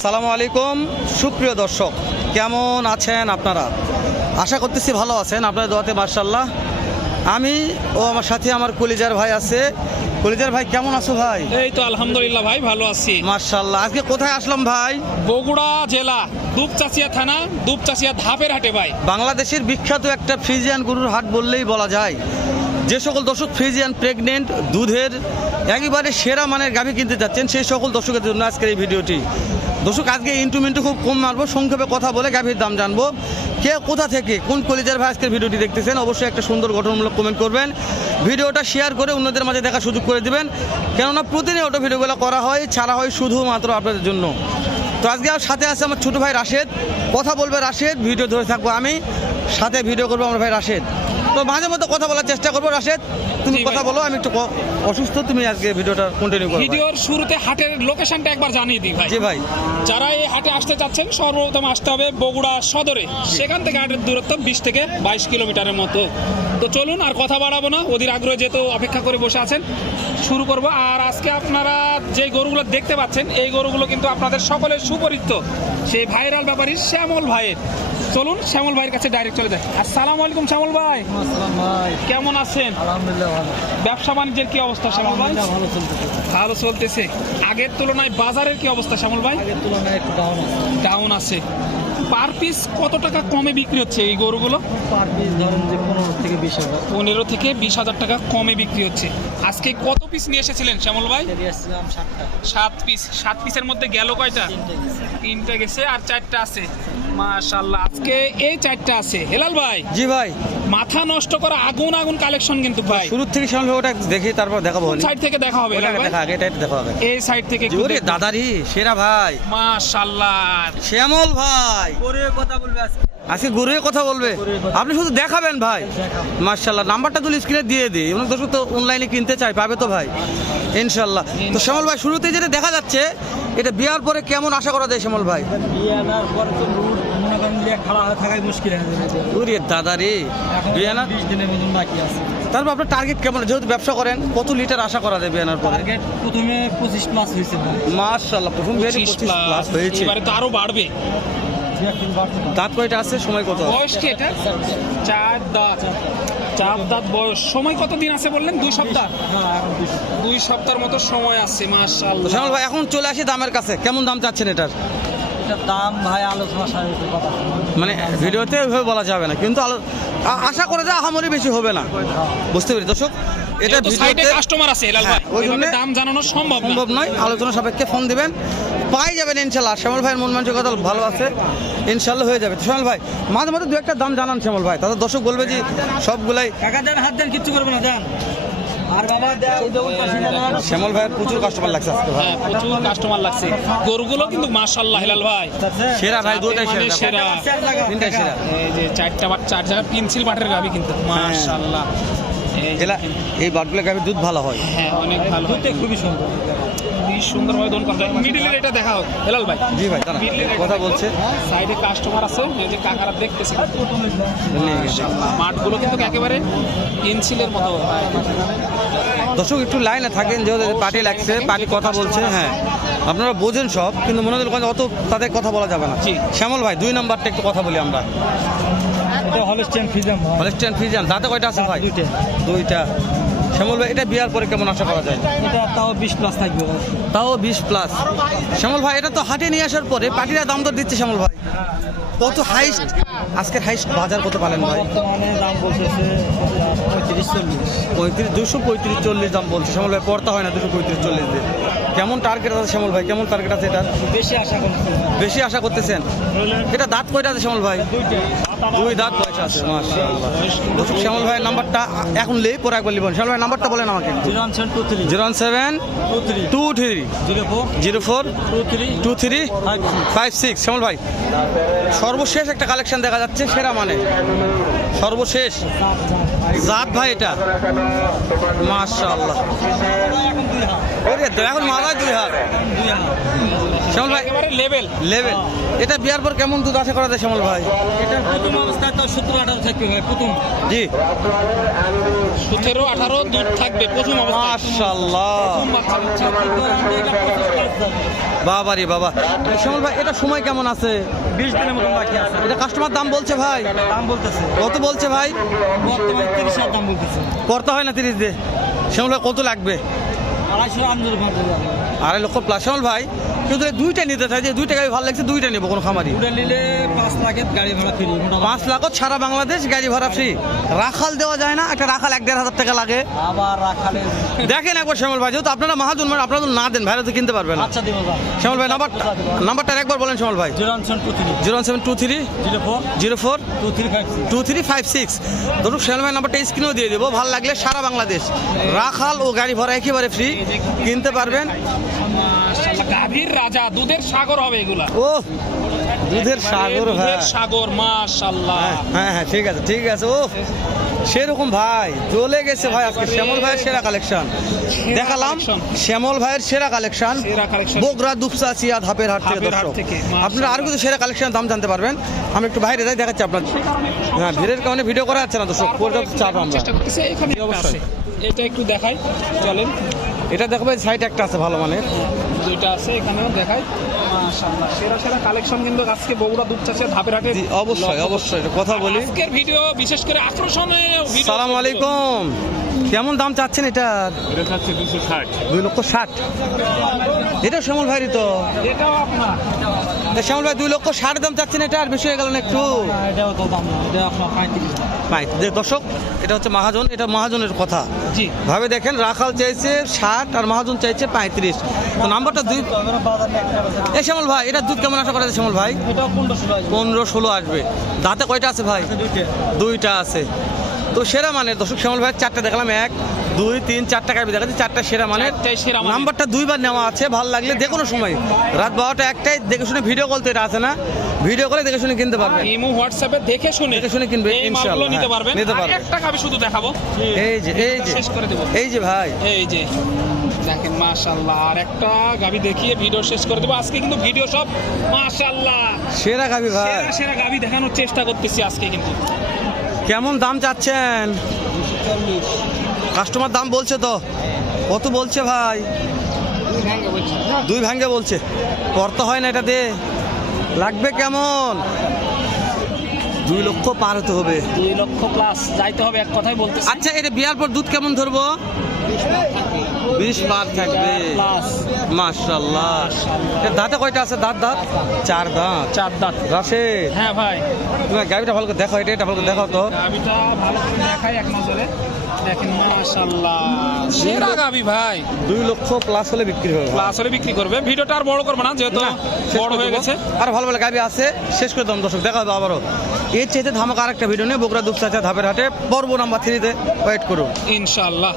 আসসালামু আলাইকুম সুপ্রিয় দর্শক, কেমন আছেন আপনারা? আশা করতেছি ভালো আছেন, আপনাদের দোয়াতে মাশাআল্লাহ। আমি ও আমার সাথে আমার কলিজার ভাই আছে। কলিজার ভাই কেমন আছো ভাই? এই তো আলহামদুলিল্লাহ ভাই, ভালো আছি মাশাআল্লাহ। আজকে কোথায় আসলাম ভাই? বগুড়া জেলা দুপচাচিয়া থানা দুপচাচিয়া ধাপের হাটে ভাই। বাংলাদেশের বিখ্যাত একটা ফ্রিজিয়ান গরুর হাট বললেই বলা যায়। যে সকল দর্শক ফ্রিজিয়ান প্রেগনেন্ট দুধের একেবারে সেরা মানের গাভী কিনতে যাচ্ছেন, সেই সকল দর্শকের জন্য আজকের এই ভিডিওটি। দর্শক আজকে ইন্টু খুব কম মারবো, সংক্ষেপে কথা বলে গাভীর দাম জানবো। কে কোথা থেকে কোন কলিজার ভাই আজকের ভিডিওটি দেখতেছেন অবশ্যই একটা সুন্দর গঠনমূলক কমেন্ট করবেন, ভিডিওটা শেয়ার করে অন্যদের মাঝে দেখার সুযোগ করে দিবেন। কেননা প্রতিনিয়ত ভিডিওগুলো করা হয়, ছাড়া হয় শুধুমাত্র আপনাদের জন্য। তো আজকে আমার সাথে আছে আমার ছোটো ভাই রাশেদ, কথা বলবে রাশেদ, ভিডিও ধরে থাকবো আমি, সাথে ভিডিও করবো আমার ভাই রাশেদ। তো মাঝে মধ্যে কথা বলার চেষ্টা করবো। রাশেদ তুমি কথা বলো, আমি একটু অসুস্থ, তুমি আজকে ভিডিওটা কন্টিনিউ করো। ভিডিওর শুরুতে হাটের লোকেশনটা একবার জানিয়ে দিই ভাই। জি ভাই। যারা এই হাটে আসতে চাচ্ছেন সর্বপ্রথম আসতে হবে বগুড়া সদরে, সেখান থেকে হাটের দূরত্ব 20 থেকে 22 কিলোমিটারের মতো। তো চলুন আর কথা বাড়াবো না, ওদের আগ্রহে যেহেতু অপেক্ষা করে বসে আছেন, শুরু করব। আর আজকে আপনারা যে গরুগুলো দেখতে পাচ্ছেন এই গরুগুলো কিন্তু আপনাদের সকলের সুপরিচিত সেই ভাইরাল ব্যাপারী শ্যামল ভাইয়ের। চলুন শ্যামল ভাইয়ের কাছে ডাইরেক্ট চলে যায়। আসসালামু আলাইকুম শ্যামল ভাই। কেমন আছেন? আলহামদুলিল্লাহ ভালো। ব্যবসা বাণিজ্যের কি অবস্থা শ্যামল ভাই? ভালো চলতেছে। ভালো চলতেছে। আগের তুলনায় বাজারের কি অবস্থা শ্যামল ভাই? আগের তুলনায় একটু ডাউন আছে। পার পিস কত টাকা কমে বিক্রি হচ্ছে এই গরুগুলো? পার পিস ধরেন যে 15 থেকে 20,000। 15 থেকে 20,000 টাকা কমে বিক্রি হচ্ছে। আজকে কত পিস নিয়ে এসেছিলেন শ্যামল ভাই? আসছিলাম 7টা। 7 পিস। 7 পিসের মধ্যে গেল কয়টা? 3টা গেছে আর 4টা আছে। মাশাআল্লাহ, আজকে এই 4টা আছে। হেলাল ভাই। জি ভাই। মাথা নষ্ট করা আগুন কালেকশন কিন্তু ভাই। শুরু থেকে শ্যামল ভাই ওটা দেখি, তারপর দেখাবো। সাইড থেকে দেখা হবে হেলাল ভাই। দেখা আগে এটা দেখা হবে। এই সাইড থেকে ওরে দাদারি সেরা ভাই মাশাআল্লাহ। শ্যামল ভাই পরে কথা বলবে আজকে। আজকে গরুর কথা বলবে, আপনি শুধু দেখাবেন ভাই। মাশাআল্লাহ, নাম্বারটা তুলে স্ক্রিনে দিয়ে দিই, অনেক দর্শক তো অনলাইনে কিনতে চাই, পাবে তো ভাই ইনশাআল্লাহ। তো শ্যামল ভাই শুরুতেই যেটা দেখা যাচ্ছে, এটা বিয়ার পরে কেমন আশা করা যায় শ্যামল ভাই? বিয়ানার পরে তো রুট মনে করেন যে খাড়া হয়ে থাকাই মুশকিল হয়ে যাবে। ওরে দাদারি বিয়ানা 20 দিনের মতন বাকি আছে। তারপর আপনার টার্গেট কেমন, যেহেতু ব্যবসা করেন, কত লিটার আশা করা যায় বিয়ানার পরে? টার্গেট প্রথমে 25 প্লাস হয়েছে। মাশাআল্লাহ, প্রথম বিয়ানে 25 প্লাস হয়েছে। এবারে তো আরো বাড়বে। দাঁত কয়টা আছে, সময় কত? বয়স কি এটা? 4 দাঁত। 4 দাঁত বয়স। সময় কত দিন আছে বললেন? 2 সপ্তাহ। হ্যাঁ, 2 সপ্তাহের মতো সময় আছে। তো মাশাআল্লাহ। শ্যামল ভাই এখন চলে আসি দামের কাছে, কেমন দাম চাচ্ছেন এটার? এটার দাম ভাই আলোচনা সাপেক্ষে কথা। মানে ভিডিওতে ওইভাবে বলা যাবে না, কিন্তু আশা করে যে আহামরি বেশি হবে না, বুঝতে পেরেছি দর্শক। এটা তো সাইডে ভিডিওতে কাস্টমার আছে হেলাল ভাই, ওই ওইভাবে জন্য দাম জানানো সম্ভব না। নয়, আলোচনা সাপেক্ষে ফোন দিবেন, পাই যাবেন ইনশাল্লাহ। শ্যামল ভাইয়ের মন মানসিকতা ভালো আছে, ইনশাল্লাহ হয়ে যাবে। তো শ্যামল ভাই মাঝে মধ্যে দু একটা দাম জানান শ্যামল ভাই, তাদের দর্শক বলবে যে সবগুলাই কাকা দেন, হাত দেন, কিচ্ছু করবো না, দেন। আর বাবা শ্যামল ভাইয়ের প্রচুর কাস্টমার লাগছে আজকে ভাই। হ্যাঁ, প্রচুর কাস্টমার লাগছে। গরুগুলো কিন্তু মাশাআল্লাহ হেলাল ভাই সেরা ভাই, দুটাই মানে সেরা, সেরা। তিনটাই সেরা। এই যে 4টা বাট 4 জায়গা পেন্সিল বাটের গাবি কিন্তু মাশাআল্লাহ। এই বাটগুলো গাভীর দুধ ভালো হয়। হ্যাঁ, অনেক ভালো। খুবই সুন্দর। খুবই সুন্দরভাবে দোন করতে হয়। মিডলের এটা দেখা হোক হেলাল ভাই। জি ভাই, দাঁড়ান, মিডলের কথা বলছে। সাইডে কাস্টমার আছে, এই যে কাকারা দেখতেছে। মাশাআল্লাহ, মাঠগুলো কিন্তু একেবারে পেন্সিলের মতো। দর্শক একটু লাইনে থাকেন, যেহেতু পার্টি লাগছে, পার্টি কথা বলছে। হ্যাঁ, আপনারা বোঝেন সব, কিন্তু মনে হলো অত তাদের কথা বলা যাবে না। জি। শ্যামল ভাই 2 নাম্বারটা একটু কথা বলি আমরা। এটা হলস্টেইন ফ্রিজিয়ান। হলস্টেইন ফ্রিজিয়ান দাঁতে কয়টা আছে ভাই? 2টা। 2টা। শ্যামল ভাই এটা বিয়ার পরে কেমন আশা করা যায়? এটা তাও 20 প্লাস থাকবে। তাও 20 প্লাস। শ্যামল ভাই এটা তো হাটে নিয়ে আসার পরে পার্টিরা দাম দর দিচ্ছে শ্যামল ভাই, কত হাইস্ট আজকের হাইস্ট বাজার কত পালেন ভাই? বর্তমানে দাম বলতেছে 35-40। 235-40 দাম বলছে শ্যামল ভাই, পড়তা হয় না 235-40 দিয়ে। কেমন টার্গেট আছে শ্যামল ভাই, কেমন টার্গেট আছে এটা? বেশি আশা করতেছে। বেশি আশা করতেছেন? এটা দাঁত কয়টা আছে শ্যামল ভাই? 2 দাঁত বয়স আছে। মাশাআল্লাহ। দর্শক শ্যামল ভাই নাম্বারটা এখন লেই পরে একবার লিখুন। শ্যামল ভাই নাম্বারটা বলেন আমাকে। 01723 01723 04 23 56। শ্যামল ভাই সর্বশেষ একটা কালেকশন দেখা যাচ্ছে, সেরা মানে সর্বশেষ জাত ভাই এটা। মাশাআল্লাহ, এখন মাথায় 2 হাত। শ্যামল ভাই একেবারে লেভেল। এটা বিয়ার পর কেমন দুধ আশা করা যায় শ্যামল ভাই? এটা প্রথম অবস্থায় তো 17-18 থাকবে ভাই প্রথম। জি 17-18 দুধ থাকবে প্রথম অবস্থায়। মাশাআল্লাহ, প্রথম বাচ্চা হচ্ছে। এটা 25+ যাবে। বাবা রে বাবা। শ্যামল ভাই এটা সময় কেমন আছে? 20 দিনের মতন বাকি আছে। এটা কাস্টমার দাম বলছে ভাই, দাম বলতেছে কত বলছে ভাই? বর্তমানে 30,000 দাম বলতেছে। করতে হয় না 30 দিয়ে। শ্যামল ভাই কত লাগবে? 250 আনজোর ভাঙতে যাবে। 2.5 লক্ষ প্লাস। শ্যামল ভাই কিন্তু এই দুইটা নিতে চাই, যে দুইটা গাড়ি ভালো লাগছে দুইটা নেবো কোনো খামারি। ওটা নিলে 5 লাখের গাড়ি ভাড়া ফ্রি। 5 লাখ সারা বাংলাদেশ গাড়ি ভাড়া ফ্রি। রাখাল দেওয়া যায় না? একটা রাখাল 1-1.5 টাকা লাগে। আবার রাখালে দেখেন একবার শ্যামল ভাই, যেহেতু আপনারা মহাজন মানে আপনারা তো না দেন ভাইরা তো কিনতে পারবেন না। আচ্ছা দিব যা। শ্যামল ভাই নাম্বারটা একবার বলেন শ্যামল ভাই। 01723 01723 04 04 2356। 2356। ধরুন শ্যামল ভাই নাম্বারটা স্ক্রিনেও দিয়ে দেবো, ভালো লাগলে সারা বাংলাদেশ রাখাল ও গাড়ি ভাড়া একেবারে ফ্রি কিনতে পারবেন। মাশাআল্লাহ, গাভীর রাজা, দুধের সাগর হবে এগুলা। ও দুধের সাগর ভাই। দুধের সাগর, মাশাআল্লাহ। হ্যাঁ হ্যাঁ ঠিক আছে ঠিক আছে। ও সেরকম ভাই চলে গেছে ভাই। আজকে শ্যামল ভাইয়ের সেরা কালেকশন দেখালাম, শ্যামল ভাইয়ের সেরা কালেকশন সেরা কালেকশন বগুড়া দুপচাচিয়া ধাপের হাট থেকে। ধাপের হাট দর্শক থেকে, আপনারা আরো কিছু সেরা কালেকশনের দাম জানতে পারবেন। আমি একটু বাইরে যাই, দেখাচ্ছি আপনার। হ্যাঁ ভিড়ের কারণে ভিডিও করা যাচ্ছে না দর্শক, পর্যাপ্ত চাপ আমরা। চেষ্টা করতেছি। এখানে একটা আছে, এটা একটু দেখাই চলেন। এটা দেখবে সাইড একটা আছে ভালো মানের। দুইটা আছে, এখানেও দেখাই। মাশাআল্লাহ, সেরা সেরা কালেকশন কিন্তু আজকে বগুড়া দুপচাচিয়া ধাপের হাটে। জি, অবশ্যই অবশ্যই এটা কথা বলি। আজকের ভিডিও বিশেষ করে আকর্ষণীয় ভিডিও। সালাম আলাইকুম, কেমন দাম চাচ্ছেন এটা? এটা হচ্ছে 260। 2,60,000। এটা শ্যামল ভাইরই তো। এটাও আপনার। শ্যামল ভাই 2,60,000 দাম চাচ্ছেন, এটা আর বেশি হয়ে গেল না একটু? এটাও তো দাম না, এটা আপনার 35। দর্শক এটা হচ্ছে মহাজন, এটা মহাজনের কথা জি, ভাবে দেখেন। রাখাল চাইছে 60 আর মহাজন চাইছে 35। তো নাম্বারটা দুই। বাজার নিয়ে একটা বাজার। এই শ্যামল ভাই এটা দুধ কেমন আশা করা যায় শ্যামল ভাই? এটাও 15-16 আসবে। 15-16 আসবে। দাঁতে কয়টা আছে ভাই? দুইটা আছে। তো সেরা মানের দর্শক শ্যামল ভাই 4টা দেখালাম, 1 2 3 4টা গাড়ি দেখাচ্ছি, 4টা সেরা মানের। চারটাই সেরা মানের। নাম্বারটা দুইবার নেওয়া আছে, ভালো লাগলে যে কোনো সময় রাত 12টা 1টায় দেখে শুনে ভিডিও কল তো এটা আছে না, ভিডিও করে দেখে শুনে কিনতে পারবেন। ইমো হোয়াটসঅ্যাপে দেখে শুনে কিনবে এই মালগুলো ইনশাআল্লাহ। নিতে হ্যাঁ, পারবেন। নিতে আর পারবেন। একটা গাভী শুধু দেখাবো, এই যে শেষ করে দেব। এই যে ভাই এই যে দেখেন, মাশাআল্লাহ, আর একটা গাভী দেখিয়ে ভিডিও শেষ করে দেবো। আজকে কিন্তু ভিডিও সব মাশাআল্লাহ সেরা গাবি ভাই। সেরা সেরা গাভী দেখানোর চেষ্টা করতেছি আজকে কিন্তু। কেমন দাম চাচ্ছেন? 40। কাস্টমার দাম বলছে তো, কত বলছে ভাই? 2 ভাঙ্গে বলছে। করতে হয় না এটা দিয়ে। লাগবে কেমন? 2 লক্ষ পার হতে হবে। 2 লক্ষ প্লাস যাইতে হবে, এক কথাই বলতেছি। আচ্ছা এটা বিয়ার পর দুধ কেমন ধরবো? 20 পার থাকবে। প্লাস মাশাআল্লাহ। এর দাঁতে কয়টা আছে? দাঁত 4 দাঁত। 4 দাঁত। রাশেদ হ্যাঁ ভাই, তুমি গাড়িটা ভালো করে দেখো, এটা ভালো করে দেখো তো। গাভীটা ভালো করে দেখাই এক নজরে। দেখেন মাশাআল্লাহ, সেরা গাভী ভাই। 2 লক্ষ প্লাস হলে বিক্রি হবে। প্লাস হলে বিক্রি করবে। ভিডিওটা আর বড় করবে না, যেহেতু না, শেষ বড় করে হয়ে দেবো। গেছে। আর ভালো ভালো গাবি আছে, শেষ করে দাম দর্শক, দেখা হবে আবারও। এর চাইতে ধামাকা আরেকটা ভিডিও নিয়ে বগুড়া দুপচাচিয়া ধাপের হাটে পর্ব নাম্বার 3-তে ওয়েট করুন ইনশাআল্লাহ।